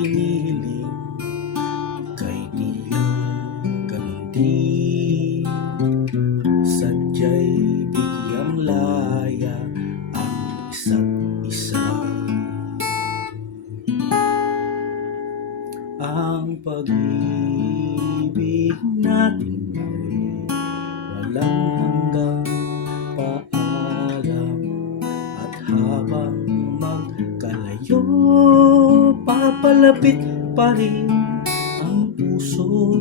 hinihiling, kay tila ganun din. Sadya'y bigyang laya ang isa't isa. Ang pag-ibig natin ay walang hanggang paalam, at habang magkalayo, papalapit pa rin ang puso.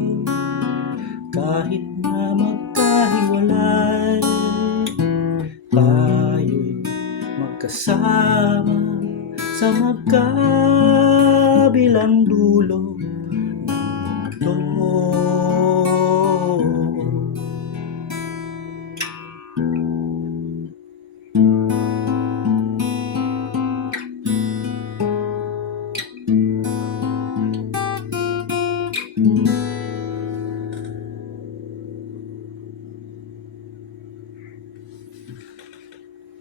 Kahit na magkahiwalay, tayo'y magkasama sa magkabilang dulo ng mundo.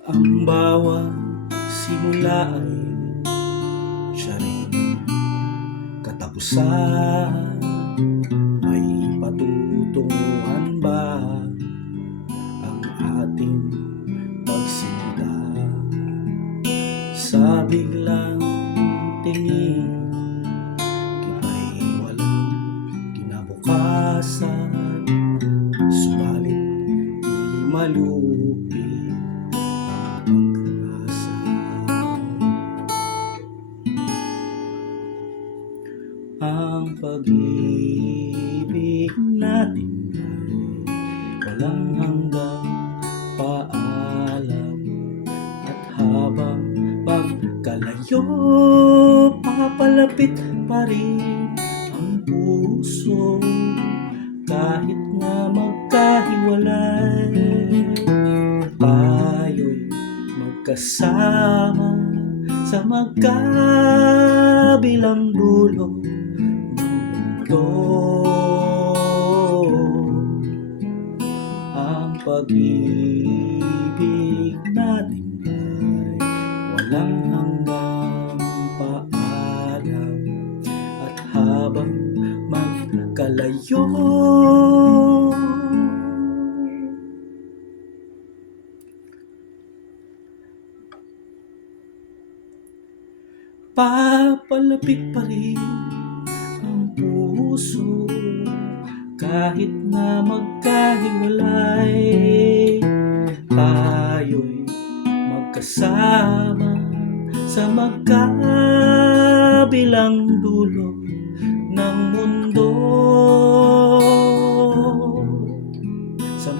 Ang bawat simula ay siya rin katapusan. May patutunguhan ba ang ating pagsinta? Sa biglang tingin, kita'y walang kinabukasan. Subalit di malupi pag-asa. Ang pag-ibig natin ay walang hanggang paalam, at habang pagkalayo, papalapit pa rin ang puso. Kahit na magkahiwalay, tayo'y magkasama sa magkabilang dulo ng mundo. Ang pag-ibig natin ay walang hanggang paalam, at habang magkalayo, papalapit pa rin ang puso. Kahit na magkahiwalay, tayo'y magkasama sa magkabilang dulo ng mundo. Sa